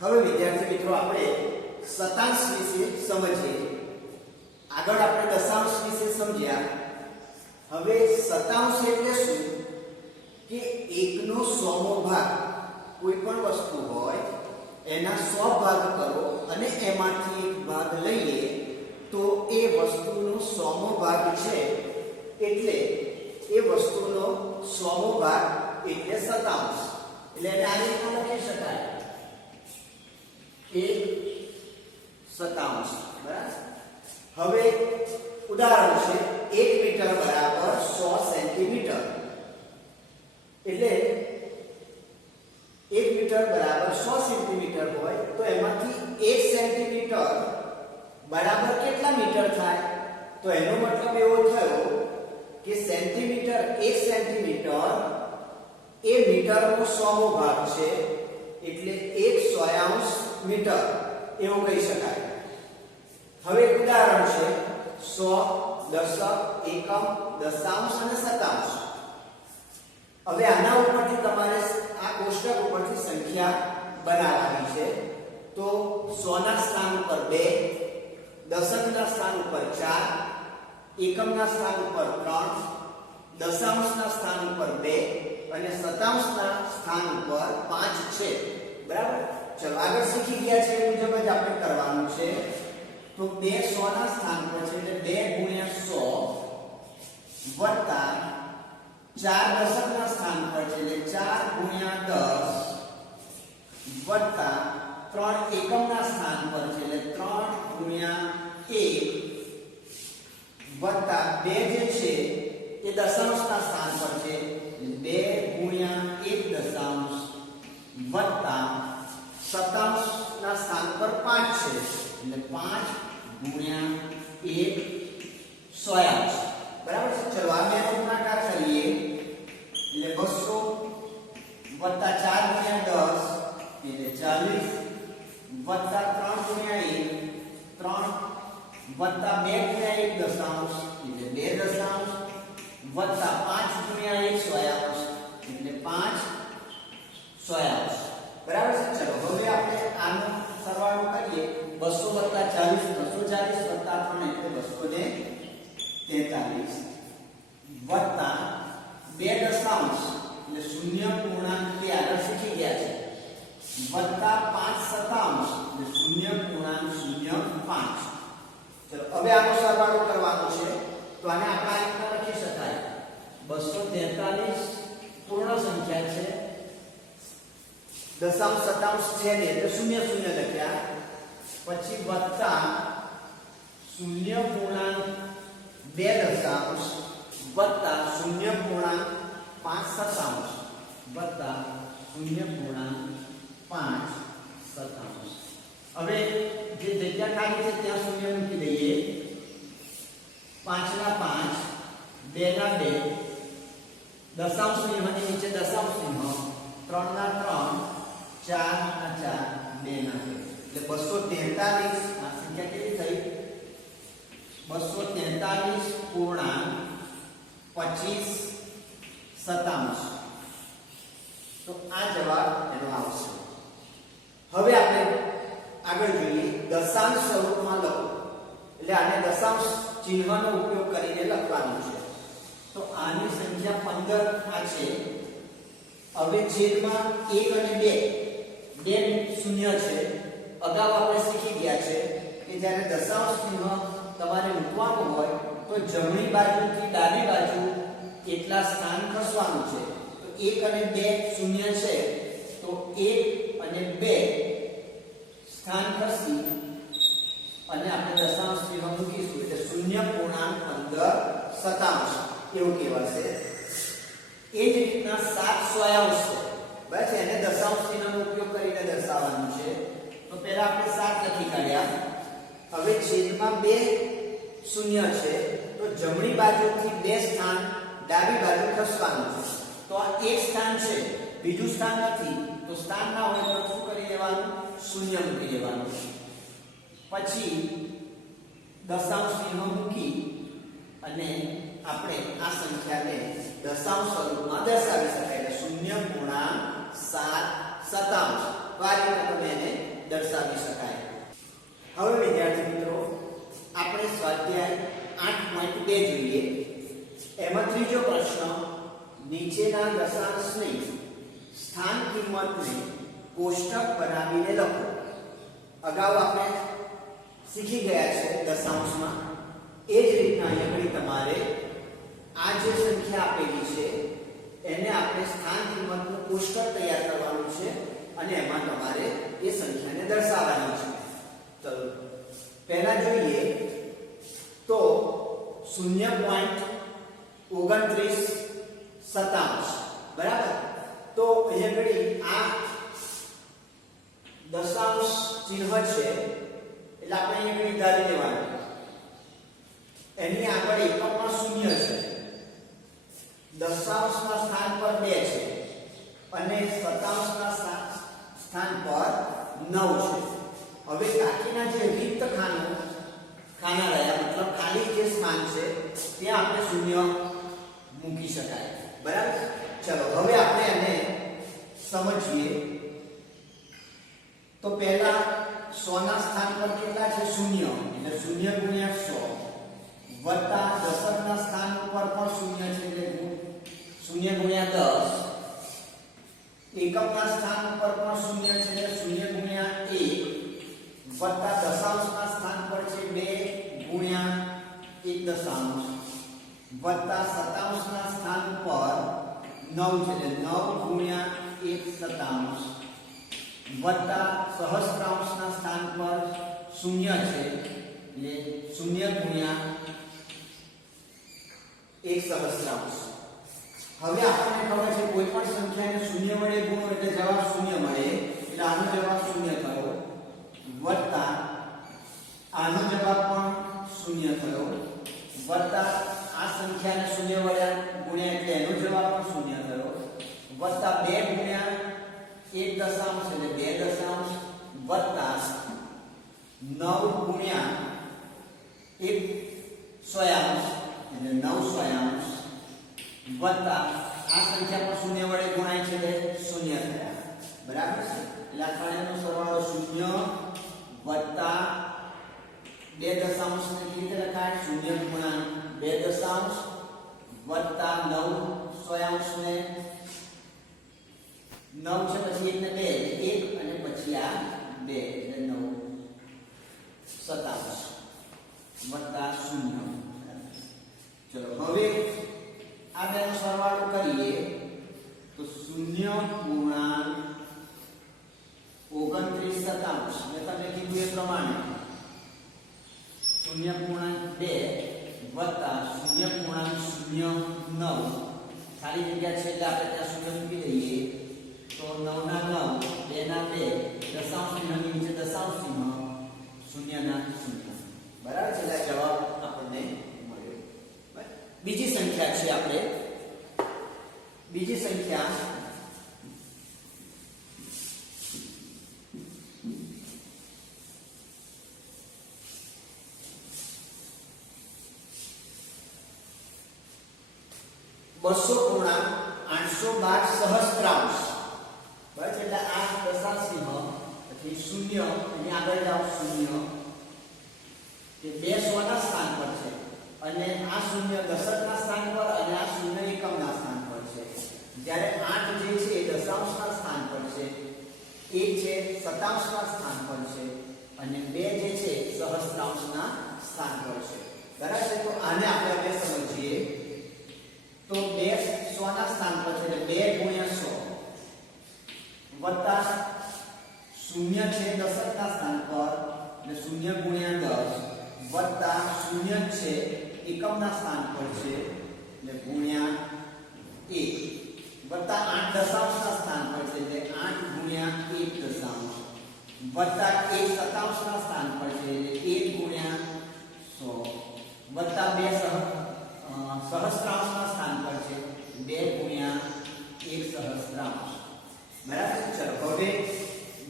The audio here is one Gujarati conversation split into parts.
હવે વિદ્યાર્થી મિત્રો આપણે શતાંશ વિશે સમજીએ. આગળ આપણે દશાંશ વિશે સમજ્યા. હવે શતાંશ એટલે શું કે 1 નો 100મો ભાગ કોઈ પણ વસ્તુ હોય એના 100 ભાગ કરો અને એમાંથી એક ભાગ લઈએ તો એ વસ્તુનો 100મો ભાગ છે એટલે એ વસ્તુનો 100મો ભાગ એટલે શતાંશ. એટલે એને આ રીતે લખી શકાય કે શતાંશ. બરાબર. હવે ઉદાહરણ છે 1 મીટર બરાબર 100 સેન્ટીમીટર. એટલે 1 મીટર બરાબર 100 સેન્ટીમીટર હોય તો એમાંથી 1 સેન્ટીમીટર બરાબર કેટલા મીટર થાય? તો એનો મતલબ એવો થયો કે સેન્ટીમીટર 1 સેન્ટીમીટર એ મીટરનો 100મો ભાગ છે એટલે 1 સોયાંશ મીટર એવું કહી શકાય. હવે એક ઉદાહરણ છે 100, દશક, એકમ, દશાંશ અને શતાંશ. હવે આના ઉપરથી તમારે આ કોષ્ટક ઉપરથી સંખ્યા બનાવવાની છે. તો 100 ના સ્થાન ઉપર 2, દશકના સ્થાન ઉપર 4, એકમના સ્થાન ઉપર 3, દશાંશના સ્થાન ઉપર 2 અને શતાંશના સ્થાન ઉપર 5 છે. બરાબર. ચલો આગળ શીખી ગયા છે એ મુજબ જ આપણે કરવાનું છે. તો 2 100 ના સ્થાન પર છે એટલે 2 ગુણ્યા 100 વત્તા 4 દશકના સ્થાન પર છે એટલે 4 ગુણ્યા 10 વત્તા 3 એકમના સ્થાન પર છે એટલે 3 ગુણ્યા 1 વત્તા 2 જે છે એ દશાંશના સ્થાન પર છે એટલે 2 ગુણ્યા 1 દશાંશ વત્તા શતાંશના સ્થાન પર 5 છે એટલે 5 ગુણ્યા 1 સોયાંશ. બરાબર છે. ચલો આ બેનો ગુણાકાર કરીએ એટલે 200 વત્તા 4 ગુણ્યા 10 એટલે 40 વત્તા 3 ગુણ્યા 1 3 વત્તા 2 ગુણ્યા 1 દશાંશ એટલે 2 દશાંશ વત્તા 5 ગુણ્યા 1 સોયાંશ એટલે 5 સોયાંશ. બરાબર છે. ચલો હવે આપણે આનો સરવાળો કરીએ 200 વત્તા 40 240 વત્તા 3 એટલે 243 વત્તા 2 દશાંશ એટલે 0.2 આગળ શીખી ગયા છે વત્તા 5 શતાંશ એટલે 0.05. ચલો હવે આનો સરવાળો કરવાનો છે. તો આને આપણે આ રીતે લખી શકાય 243 પૂર્ણ સંખ્યા છે, દશાંશ શતાંશ છે ને એટલે 00 લખ્યા, પછી વત્તા 0.2 દશાંશ વત્તા 0.5 શતાંશ વત્તા 0.5 શતાંશ. હવે જે જગ્યા ખાલી છે ત્યાં 0 મૂકી દઈએ. 5 ના 5, 2 ના 2, દશાંશ ચિહ્નની નીચે દશાંશ ચિહ્ન, 3 ના 3, 4 ના 4, 2 ના 2 એટલે 243. આ સંખ્યા કેવી થઈ? 243.25 શતાંશ. તો આ જવાબ એનો આવશે. હવે આપણે આગળ જોઈએ દશાંશ સ્વરૂપમાં લખો એટલે આને દશાંશ ચિહ્નનો ઉપયોગ કરીને લખવાનું છે. તો આની સંખ્યા 15 આ છે. હવે છેદમાં 1 અને 2 બે શૂન્ય છે. અગાઉ આપણે શીખી ગયા છે કે જ્યારે દશાંશ ચિહ્ન તમારે મૂકવાનું હોય તો જમણી બાજુથી ડાબી બાજુ એટલા સ્થાન ખસવાનું છે. તો 1 અને 2 શૂન્ય છે તો 1 અને 2 સ્થાન ખસી અને આપણે દશાંશ ચિહ્ન મૂકીશું એટલે 0.15 શતાંશ એવું કહેવાશે. એ જ રીતના 7 સોયાંશ છે. બસ એને દશાંશ ચિહ્નનો ઉપયોગ કરીને દર્શાવવાનું છે. તો પહેલા આપણે 7 લખી કાઢ્યા. હવે છેદમાં 2 શૂન્ય છે તો જમણી બાજુથી 2 સ્થાન ડાબી બાજુ ખસવાનું છે. તો આ એક સ્થાન છે, બીજું સ્થાન નથી. તો સ્થાન ના હોય તો શું કરી લેવાનું? શૂન્ય મૂકી દેવાનું. પછી દશાંશ ચિહ્ન મૂકી અને આપણે આ સંખ્યાને દશાંશ સ્વરૂપમાં દર્શાવી શકાય એટલે 0.7 શતાંશ. તો આ રીતે તમે એને દર્શાવી શકાય. હવે વિદ્યાર્થી મિત્રો આપણે સ્વાધ્યાય 8.2 જોઈએ. એમાં ત્રીજો પ્રશ્ન, નીચેના દશાંશની સ્થાન કિંમતને કોષ્ટક બનાવીને લખો. અગાઉ આપણે શીખી ગયા છે દશાંશમાં. એ જ રીતના અહીં તમારે આ જે સંખ્યા આપેલી છે એને આપણે સ્થાન કિંમતનું કોષ્ટક તૈયાર કરવાનું છે અને એમાં તમારે એ સંખ્યાને દર્શાવવાની છે. ચલો પહેલા જોઈએ તો 0.29 બરાબર. તો અહીંયા આ દશાંશ ચિહ્ન છે એટલે આપણે અહીંયા ધારી લેવાનું. એની આગળ એકમમાં શૂન્ય છે, દશાંશના સ્થાન પર 2 છે અને શતાંશના સ્થાન પર 9 છે. હવે બાકીના જે રિક્ત ખાના રહ્યા મતલબ ખાલી જે સ્થાન છે ત્યાં આપણે શૂન્ય મૂકી શકાય. બરાબર. ચલો હવે આપણે એને સમજીએ. તો પહેલા 100 ના સ્થાન પર કેટલા છે? 0, એટલે 0 ગુણ્યા 100 વત્તા દશકના સ્થાન પર પણ 0 છે એટલે 0 ગુણ્યા 10. એકમના સ્થાન પર પણ 0 છે એટલે 0 ગુણ્યા 1 વત્તા દશાંશના સ્થાન પર છે 2 ગુણ્યા 1 દશાંશ વત્તા શતાંશના સ્થાન પર 9 છે એટલે 9 ગુણ્યા 1 શતાંશ વત્તા સહસ્ત્રાંશના સ્થાન પર 0 છે એટલે 0 ગુણ્યા 1 સહસ્ત્રાંશ. હવે આપણને ખબર છે કોઈ પણ સંખ્યાને 0 વડે ગુણો એટલે જવાબ 0 મળે, એટલે આનો જવાબ 0 થયો વત્તા આનો જવાબ પણ 0 થયો વત્તા આ સંખ્યાને 0 વડે ગુણ્યા એટલે એનો જવાબ પણ 0 થયો વત્તા 2 ગુણ્યા 1 દશાંશ એટલે 2 દશાંશ વત્તા 9 ગુણ્યા 1 સોયાંશ એટલે 9 સોયાંશ વત્તા આ સંખ્યા પણ 0 વડે ગુણાય છે એટલે 0 થયા. બરાબર છે. એટલે આ ત્રણેયનો સરવાળો 0 વત્તા 2 દશાંશ ને કેવી રીતે લખાય? 0 ગુણ્યા 2 દશાંશ વત્તા 9 સોયાંશ ને 9 છે પછી 1 ને 2 1 અને પછી આ 2 એટલે 9 શતાંશ વત્તા 0. ચલો હવે આ બેનો સરવાળો કરીએ તો 0.29 શતાંશ મેં તમને કીધું એ પ્રમાણે 0.2 વત્તા 0.09 ખાલી જગ્યા છે એટલે આપણે ત્યાં 0 મૂકી દઈએ તો 9 ના 9 2 ના 2 દશાંશ ચિહ્નની નીચે દશાંશ ચિહ્ન 0 ના 0. બરાબર છે. એટલે જવાબ આપણને મળ્યો. બીજી સંખ્યા છે આપણે બીજી સંખ્યા $200.812 સહસ્ત્રાંશ. બરાબર છે. એટલે આ દશાંશ ચિહ્ન પછી 0 એની આગળ જાવ 0 કે 2 100 ના સ્થાન પર છે અને આ 0 દશકના સ્થાન પર અને આ 0 એકમના સ્થાન પર છે. જ્યારે 8 જે છે એ દશાંશના સ્થાન પર છે, 1 છે શતાંશના સ્થાન પર છે અને 2 જે છે સહસ્ત્રાંશના સ્થાન પર છે. બરાબર છે. તો આને આપણે હવે સમજીએ તો 2 100 ના સ્થાન પર છે એટલે 2 ગુણ્યા 100 વત્તા 0 છે દશકના સ્થાન પર એટલે 0 ગુણ્યા 10 વત્તા 0 છે એકમના સ્થાન પર છે એટલે ગુણ્યા 1 વત્તા 8 દશાંશના સ્થાન પર છે એટલે 8 ગુણ્યા 1 દશાંશ વત્તા 1 શતાંશના સ્થાન પર છે એટલે 1 ગુણ્યા 100 વત્તા 2 સહસ્ત્રાંશના સ્થાન પર છે 2 ગુણ્યા 1 સહસ્ત્રાંશ. બરાબર. ચલો હવે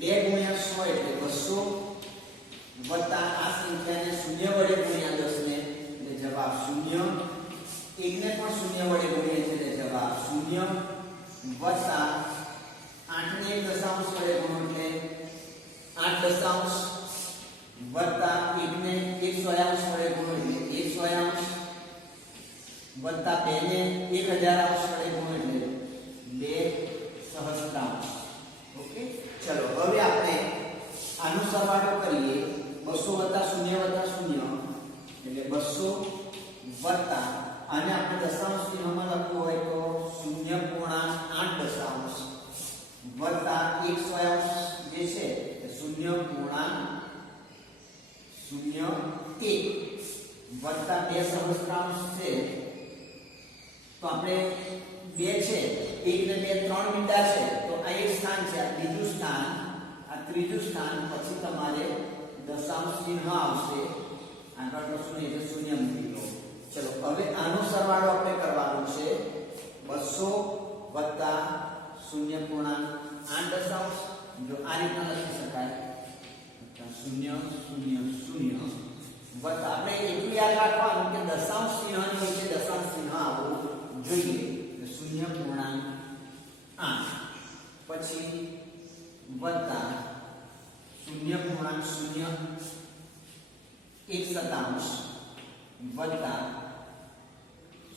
2 ગુણ્યા 100 એટલે 200 વત્તા આ સંખ્યાને 0 વડે ગુણ્યા 10 ને એટલે જવાબ 0. 1 ને પણ 0 વડે ગુણીએ છે એટલે જવાબ 0 વત્તા 8 ને 1 દશાંશ વડે ગુણો એટલે 8 8 વત્તા 1 ને 1 સોયાંશ વડે ગુણો એટલે 1 સોયાંશ વત્તા 2 ને 1000 વડે ગુણો એટલે 2 સહસ્ત્રાંશ. ઓકે, ચલો હવે આપણે આનો સરવાળો કરીએ. 200 વત્તા 0 વત્તા 0 એટલે 200 વત્તા આને આપણે દશાંશ ચિહ્નમાં લખવું હોય તો 0.8 દશાંશ વત્તા 1 સોયાંશ જે છે તે 0.01 વત્તા 2 સહસ્ત્રાંશ છે તો આપણે 2 છે 1 ને 2 3 મીંડા છે તો આ એક સ્થાન છે, આ બીજું સ્થાન, આ ત્રીજું સ્થાન, પછી તમારે દશાંશ ચિહ્ન આવશે, આગળ પ્રશ્ન એટલે 0 મૂકી દો. ચલો હવે આનો સરવાળો આપણે કરવાનો છે. 200 વત્તા 0.8 દશાંશ, જો આ રીતના લખી શકાય 0 0 0 વત્તા આપણે એટલું યાદ રાખવાનું કે દશાંશ ચિહ્ન નીચે દશાંશ ચિહ્ન આવવું જોઈએ. 0.8 પછી વત્તા 0.01 સતાંશ વત્તા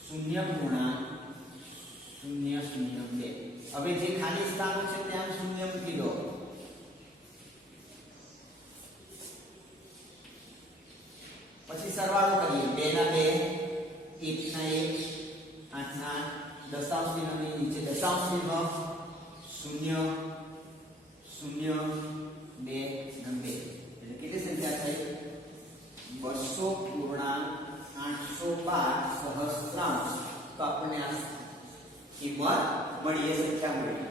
0.002. હવે જે ખાલી સ્થાનો છે ત્યાં 0 મૂકી દો. પછી સરવાળો કરીએ. 2 ના 2 1 ના 1 8 ના 8 દશાંશ ચિહ્નની નીચે દશાંશ ચિહ્ન 0 0 2 અને 2 એટલે કેટલી સંખ્યા થઈ? 200.812 સહસ્ત્રાંશ. તો આપણને આ કિંમત મળી, એ સંખ્યા મળી.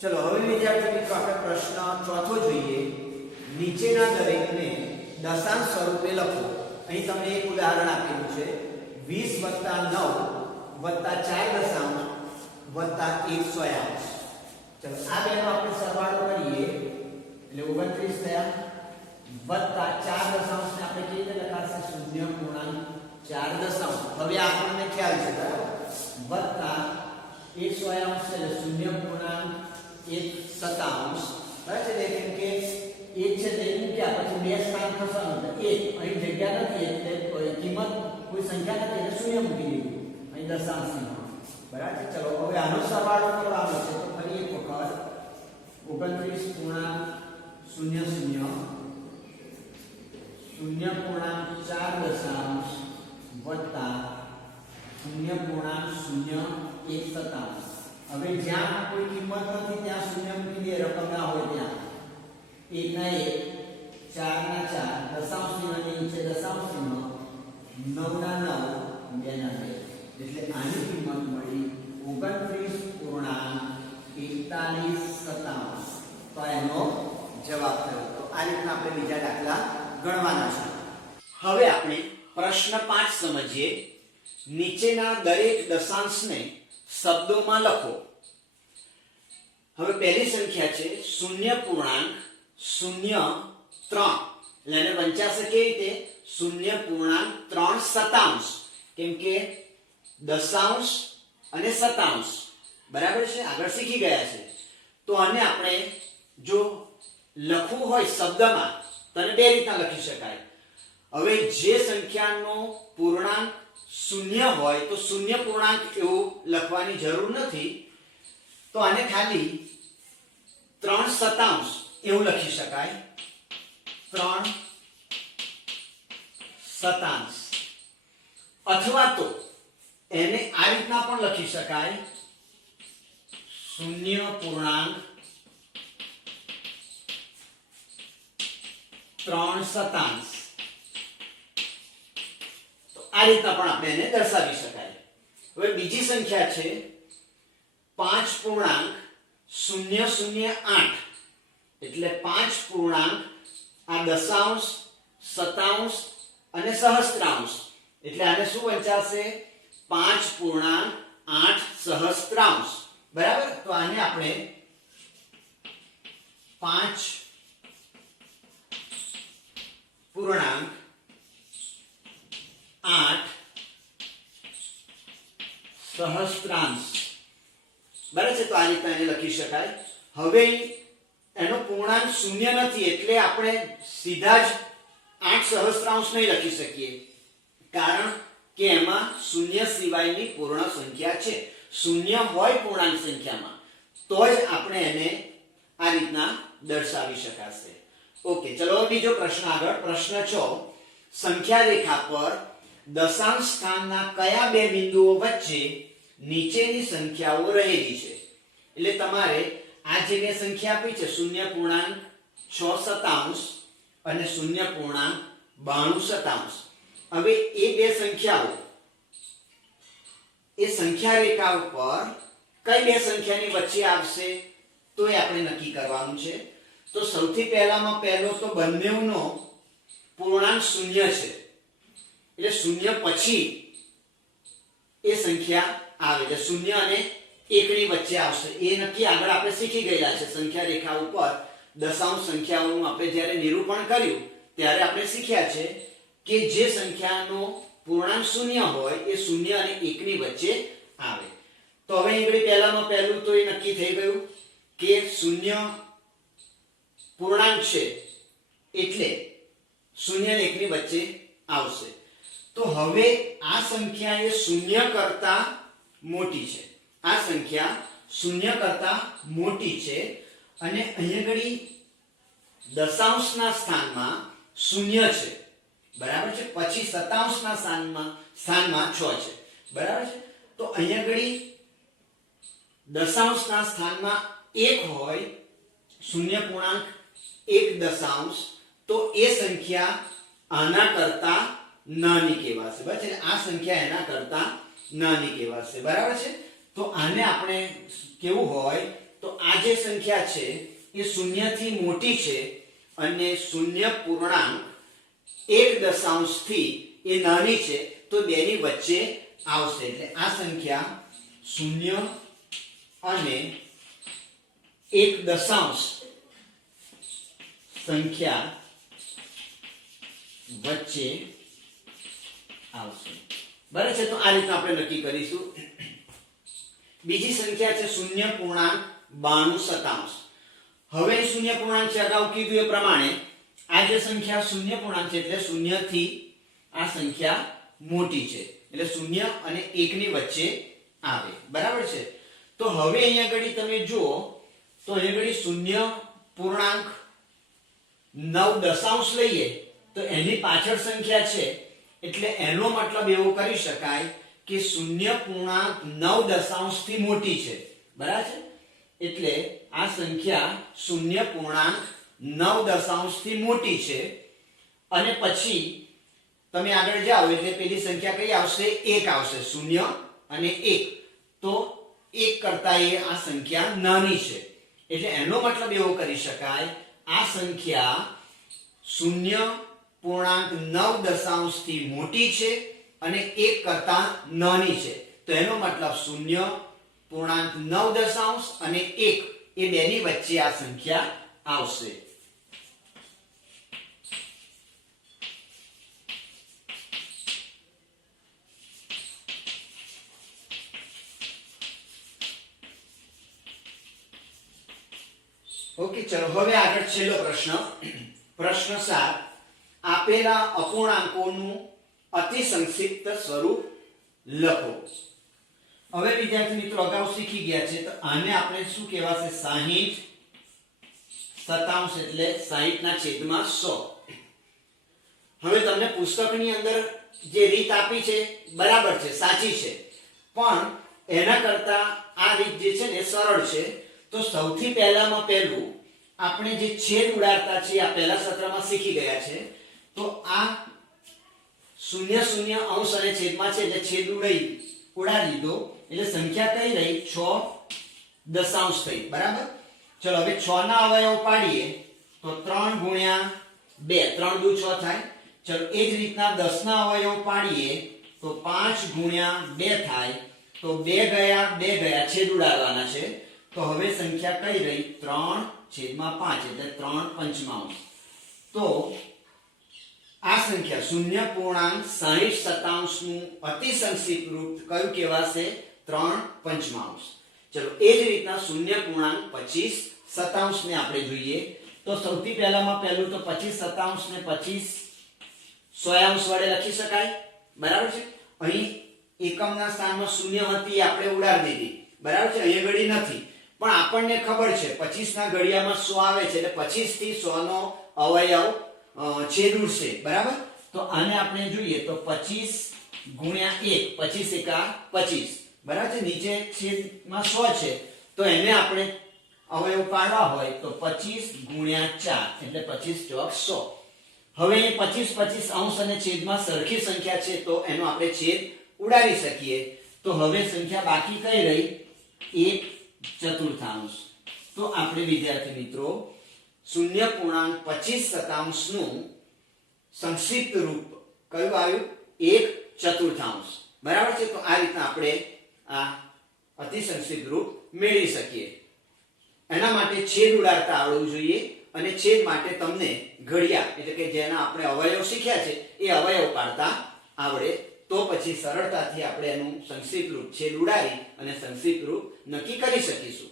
ચલો હવે વિદ્યાર્થી મિત્રો આપણે પ્રશ્ન ચોથો જોઈએ. નીચેના દરેકને દશાંશ સ્વરૂપે લખો. અહીં તમને એક ઉદાહરણ આપેલું છે. 20 + 9 વત્તા 4 દશાંશ વત્તા 1 સોયાંશ. ચલો આ બેનો આપણે સરવાળો કરીએ એટલે 29 થયા વત્તા 4 દશાંશને આપણે કેવી રીતે લખાશે? 0.4 દશાંશ. હવે આપણને ખ્યાલ છે બરાબર, વત્તા 1 સોયાંશ એટલે 0.1 સતાંશ. બરાબર છે, કેમ કે 1 છે તે મૂક્યા પછી 2 સ્થાન ખસવાનું એટલે 1 અહીં જગ્યા નથી એટલે કિંમત કોઈ સંખ્યા નથી એટલે 0 મૂકી દીધું અહીં દશાંશ ચિહ્ન. બરાબર છે. ચલો હવે આનો સરવાળો કરવાનો છે તો ફરી એક વખત 29.00 0.4 દશાંશ વત્તા 0.01 સતાંશ. હવે જ્યાં કોઈ કિંમત નથી ત્યાં 0 મૂકી દે, રકમ ના હોય ત્યાં 1 ના 1 4 ના 4 દશાંશ ચિહ્નની નીચે દશાંશ ચિહ્ન 9 ના 9 2 ના 2 એટલે આની કિંમત મળી 29.41 સતાંશ. તો એનો જવાબ થયો. તો આ રીતના આપણે બીજા દાખલા ગણવાના છે. હવે આપણે પ્રશ્ન 5 સમજીએ. નીચેના દરેક દશાંશને શબ્દોમાં લખો. હવે પહેલી સંખ્યા છે 0.03. એટલે એને વંચાશે કેવી રીતે? 0.3 સતાંશ, કેમ કે દશાંશ અને સતાંશ બરાબર છે, આગળ શીખી ગયા છે. તો આને આપણે જો લખવું હોય શબ્દમાં તો આને બે રીતના લખી શકાય. હવે જે સંખ્યાનો પૂર્ણાંક 0 હોય તો 0 પૂર્ણાંક એવું લખવાની જરૂર નથી, તો આને ખાલી 3 સતાંશ એવું લખી શકાય. 3 સતાંશ. અથવા તો એને આ રીતના પણ લખી શકાય 0.3 સતાંશ. તો આ રીતના પણ આપણે એને દર્શાવી શકાય. હવે બીજી સંખ્યા છે 5.008. એટલે 5 પૂર્ણાંક આ દશાંશ, સતાંશ અને સહસ્ત્રાંશ એટલે આને શું વંચાશે? 5.8 સહસ્ત્રાંશ. બરાબર. તો આને આપણે 5.8 સહસ્ત્રાંશ. બરાબર છે. તો આ રીતના એને લખી શકાય. હવે એનો પૂર્ણાંક પૂર્ણાંક શૂન્ય નથી એટલે આપણે સીધા જ 8 સહસ્ત્રાંશ નહીં લખી શકીએ, કારણ કે એમાં શૂન્ય સિવાયની પૂર્ણ સંખ્યા છે. શૂન્ય હોય પૂર્ણાંક સંખ્યામાં તો જ આપણે એને આ રીતના દર્શાવી શકાશે. ઓકે, ચલો બીજો પ્રશ્ન આગળ. પ્રશ્ન 6, સંખ્યા રેખા પર દશાંશ સ્થાનના કયા બે બિંદુઓ વચ્ચે નીચેની સંખ્યાઓ રહેલી છે? એટલે તમારે આ જે બે સંખ્યા આપી છે 0.6 અને 0.92. હવે એ બે સંખ્યાઓ એ સંખ્યા રેખા ઉપર કઈ બે સંખ્યાની વચ્ચે આવશે તો એ આપણે નક્કી કરવાનું છે. તો સૌથી પહેલામાં પહેલો તો બંનેનો પૂર્ણાંક શૂન્ય છે, એટલે શૂન્ય પછી એ સંખ્યા આવે એટલે 0 અને 1 ની વચ્ચે આવશે. એ નક્કી આગળ આપણે શીખી ગયેલા છે. સંખ્યા રેખા ઉપર દશાંશ સંખ્યાઓનું આપણે જ્યારે નિરૂપણ કર્યું ત્યારે આપણે શીખ્યા છે કે જે સંખ્યાનો પૂર્ણાંક શૂન્ય હોય એ 0 અને 1 ની વચ્ચે આવે. તો હવે અહીં પહેલામાં પહેલું તો એ નક્કી થઈ ગયું કે 0 પૂર્ણાંક છે એટલે 0 અને 1 ની વચ્ચે આવશે. તો હવે આ સંખ્યા એ 0 કરતા મોટી છે. આ સંખ્યા 0 કરતા મોટી છે અને અહીંયા ઘડી દશાંશના સ્થાનમાં 0 છે, બરાબર છે. પછી શતાંશના સ્થાનમાં 6 છે, બરાબર છે. તો અહીંયા ઘડી દશાંશના સ્થાનમાં 1 હોય 0.1 તો એ સંખ્યા આના કરતા નાની કહેવાશે. બરાબર છે. આ સંખ્યા એના કરતા નાની કહેવાશે, બરાબર છે. તો આને આપણે કેવું હોય તો આ જે સંખ્યા છે એ 0 થી મોટી છે અને 0.1 થી એ નાની છે તો બેની વચ્ચે આવશે. એટલે આ સંખ્યા 0 અને 1 સંખ્યા વચ્ચે આવશે, બરાબર છે. તો આ રીતે આપણે નક્કી કરીશું. બીજી સંખ્યા છે 0.92. હવે 0 છે અગાઉ કીધું એ પ્રમાણે આ જે સંખ્યા 0 છે એટલે 0 થી આ સંખ્યા મોટી છે એટલે 0 અને 1 ની વચ્ચે આવે, બરાબર છે. તો હવે અહીંયા ઘડી તમે જુઓ તો અહીંયા ઘડી 0.9 લઈએ તો એની પાછળ સંખ્યા છે એટલે એનો મતલબ એવો કરી શકાય કે 0.9 થી મોટી છે, બરાબર છે. એટલે આ સંખ્યા 0.9 થી મોટી છે અને પછી તમે આગળ જાઓ એટલે પેલી સંખ્યા કઈ આવશે? 1 આવશે. 0 અને 1 તો 1 કરતા એ આ સંખ્યા નાની છે એટલે એનો મતલબ એવો કરી શકાય આ સંખ્યા 0.9 થી મોટી છે અને 1 કરતા નાની છે. તો એનો મતલબ 0.9 અને 1 એ બેની વચ્ચે આ સંખ્યા આવશે. ઓકે, ચલો હવે આગળ છેલ્લો પ્રશ્ન. પ્રશ્ન 7, આપેલા અપૂર્ણાંકોનું અતિ સંક્ષિપ્ત સ્વરૂપ લખો. હવે વિદ્યાર્થી મિત્રો અગાઉ શીખી ગયા છે તો આને આપણે શું કહેવાશે? 60 એટલે 60/100. હવે તમને પુસ્તકની અંદર જે રીત આપી છે બરાબર છે, સાચી છે, પણ એના કરતા આ રીત જે છે ને એ સરળ છે. તો સૌથી પહેલામાં પહેલું આપણે જે છેદ ઉડાડતા છે આ પહેલા સત્રમાં શીખી ગયા છે. તો આ 0 અંશ અને છેદમાં છે એટલે છેદ ઉડાડી દીધો એટલે સંખ્યા કઈ રહી? 6 થઈ, બરાબર. ચલો હવે 6 ના અવયવ પાડીએ તો 3 ગુણ્યા 2 3 દુ 6 થાય. ચલો એ જ રીતના 10 ના અવયવ પાડીએ તો 5 ગુણ્યા 2 થાય. તો 2 ગયા છેદ ઉડાડવાના છે. તો હવે સંખ્યા કઈ રહી? 3/5 એટલે 3/5. તો આ સંખ્યા 0.60 નું અતિ સંક્ષિપ્ત રૂપ કયું કહેવાશે? 3/5. ચલો એ જ રીતના 0.25 ને આપણે જોઈએ તો સૌથી પહેલામાં પહેલું તો 25 સતાંશ ને 25 સોયાંશ વડે લખી શકાય, બરાબર છે. અહીં એકમના સ્થાનમાં શૂન્ય હતી આપણે ઉડાડી દીધી, બરાબર છે. અહીંયા ઘડી નથી, પણ આપણને ખબર છે 25 ના ઘડિયામાં 100 આવે છે, એટલે 25 થી 100 નો અવયવ છેદ ઉડશે, બરાબર. તો આને આપણે જોઈએ તો 25 ગુણ્યા 1, 25 એકા 25, બરાબર છે. નીચે છેદમાં 100 છે, તો એને આપણે અવયવ પાડવા હોય તો 25 ગુણ્યા 4 એટલે 25 ચોક 100. હવે 25 25 અંશ અને છેદમાં સરખી સંખ્યા છે, તો એનો આપણે છેદ ઉડાડી શકીએ. તો હવે સંખ્યા બાકી કઈ રહી? 1/4. તો આપણે વિદ્યાર્થી મિત્રો 0.25 નું સંક્ષિપ્ત રૂપ કયું આવ્યું? 1/4, બરાબર છે. તો આ રીતના આપણે આ અતિ સંક્ષિપ્ત રૂપ મેળવી શકીએ. એના માટે છેદ ઉડાડતા આવડવું જોઈએ, અને છેદ માટે તમને ઘડિયા એટલે કે જેના આપણે અવયવ શીખ્યા છે એ અવયવ પાડતા આવડે, તો પછી સરળતાથી આપણે એનું સંક્ષિપ્ત રૂપ છેદ ઉડાડી અને સંક્ષિપ્ત રૂપ નક્કી કરી શકીશું.